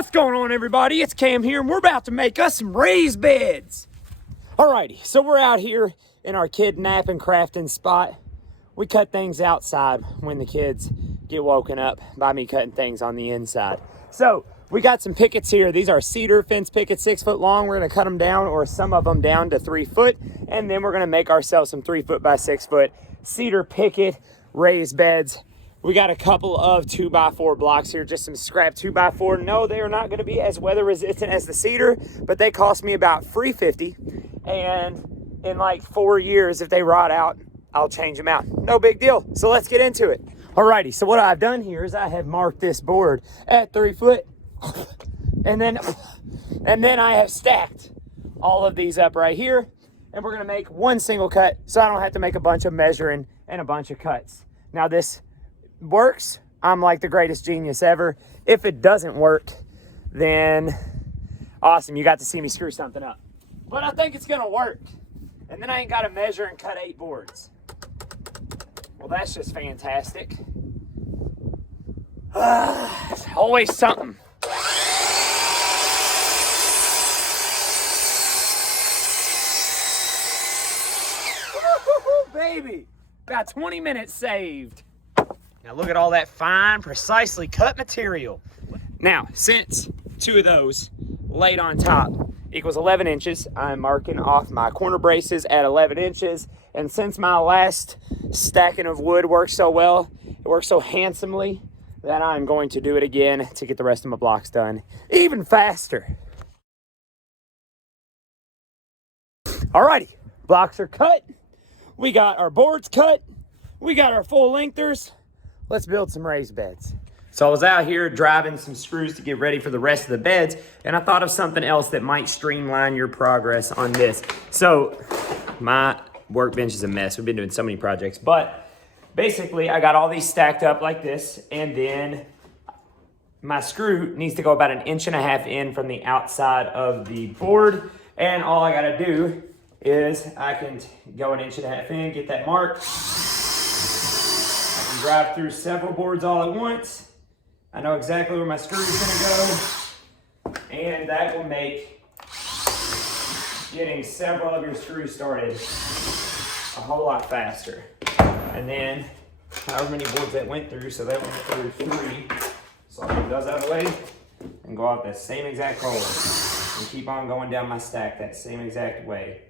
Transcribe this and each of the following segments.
What's going on, everybody? It's Cam here, and we're about to make us some raised beds. Alrighty, so we're out here in our kid napping crafting spot. We cut things outside when the kids get woken up by me cutting things on the inside. So we got some pickets here. These are cedar fence pickets, 6 foot long. We're gonna cut them down, or some of them down to 3 foot, and then we're gonna make ourselves some 3 foot by 6 foot cedar picket raised beds. We got a couple of 2x4 blocks here, just some scrap 2x4. No, they are not gonna be as weather resistant as the cedar, but they cost me about $350. And in like 4 years, if they rot out, I'll change them out. No big deal. So let's get into it. Alrighty, so what I've done here is I have marked this board at 3 foot, and then I have stacked all of these up right here, and we're gonna make one single cut so I don't have to make a bunch of measuring and a bunch of cuts. Now this works, I'm like the greatest genius ever. If it doesn't work, then awesome, you got to see me screw something up. But I think it's gonna work. And then I ain't gotta measure and cut 8 boards. Well, that's just fantastic. It's always something. Baby, about 20 minutes saved. Now look at all that fine, precisely cut material. Now, since 2 of those laid on top equals 11 inches, I'm marking off my corner braces at 11 inches. And since my last stacking of wood worked so well, it worked so handsomely, that I'm going to do it again to get the rest of my blocks done even faster. Alrighty, blocks are cut. We got our boards cut. We got our full lengthers. Let's build some raised beds. So I was out here driving some screws to get ready for the rest of the beds, and I thought of something else that might streamline your progress on this. So my workbench is a mess. We've been doing so many projects, but basically I got all these stacked up like this, and then my screw needs to go about 1.5 inches in from the outside of the board, and all I gotta do is I can go 1.5 inches in, get that mark. I can drive through several boards all at once. I know exactly where my screw is gonna go, and that will make getting several of your screws started a whole lot faster. And then however many boards that went through, so that went through 3. So I'll get those out of the way and go out that same exact hole and keep on going down my stack that same exact way.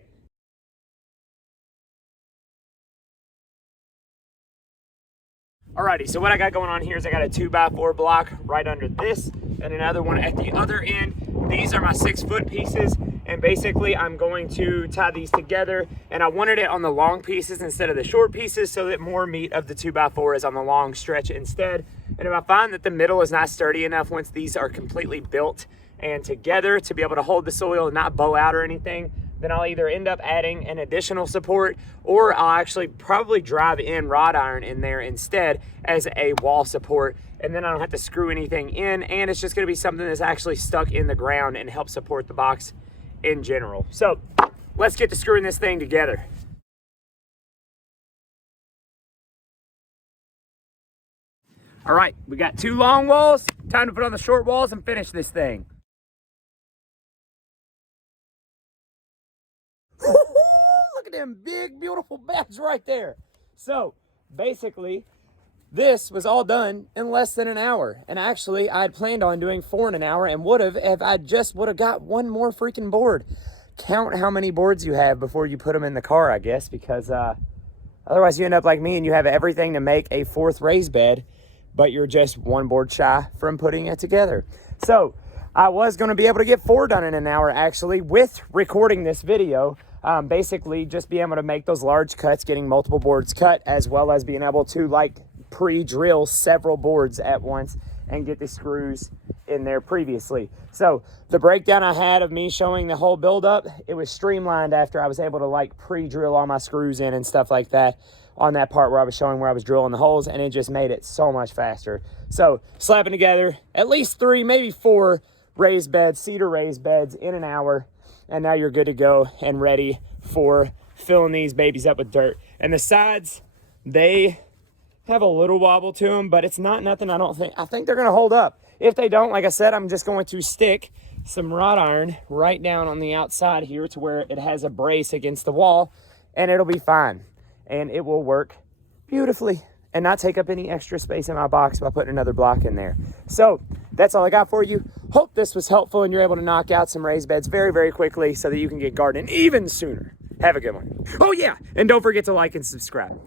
Alrighty, so what I got going on here is I got a 2x4 block right under this and another one at the other end. These are my 6 foot pieces, and basically I'm going to tie these together, and I wanted it on the long pieces instead of the short pieces so that more meat of the 2x4 is on the long stretch instead. And if I find that the middle is not sturdy enough once these are completely built and together to be able to hold the soil and not bow out or anything, then I'll either end up adding an additional support, or I'll actually probably drive in wrought iron in there instead as a wall support, and then I don't have to screw anything in, and it's just gonna be something that's actually stuck in the ground and help support the box in general. So let's get to screwing this thing together. All right, we got 2 long walls. Time to put on the short walls and finish this thing. Look at them big, beautiful beds right there. So basically, this was all done in less than an hour. And actually, I had planned on doing 4 in an hour, and would have if I just would have got one more freaking board. Count how many boards you have before you put them in the car, I guess, because otherwise you end up like me and you have everything to make a 4th raised bed, but you're just 1 board shy from putting it together. So I was going to be able to get 4 done in an hour, actually, with recording this video. Basically just being able to make those large cuts, getting multiple boards cut, as well as being able to like pre-drill several boards at once and get the screws in there previously. So the breakdown I had of me showing the whole build-up, it was streamlined after I was able to like pre-drill all my screws in and stuff like that on that part where I was showing where I was drilling the holes, and it just made it so much faster. So slapping together at least 3, maybe 4 raised beds, cedar raised beds in an hour, and now you're good to go and ready for filling these babies up with dirt. And the sides, they have a little wobble to them, but it's not nothing. I think they're gonna hold up. If they don't, like I said, I'm just going to stick some wrought iron right down on the outside here to where it has a brace against the wall, and it'll be fine. And it will work beautifully and not take up any extra space in my box by putting another block in there. So that's all I got for you. Hope this was helpful and you're able to knock out some raised beds very, very quickly so that you can get gardening even sooner. Have a good one. Oh yeah, and don't forget to like and subscribe.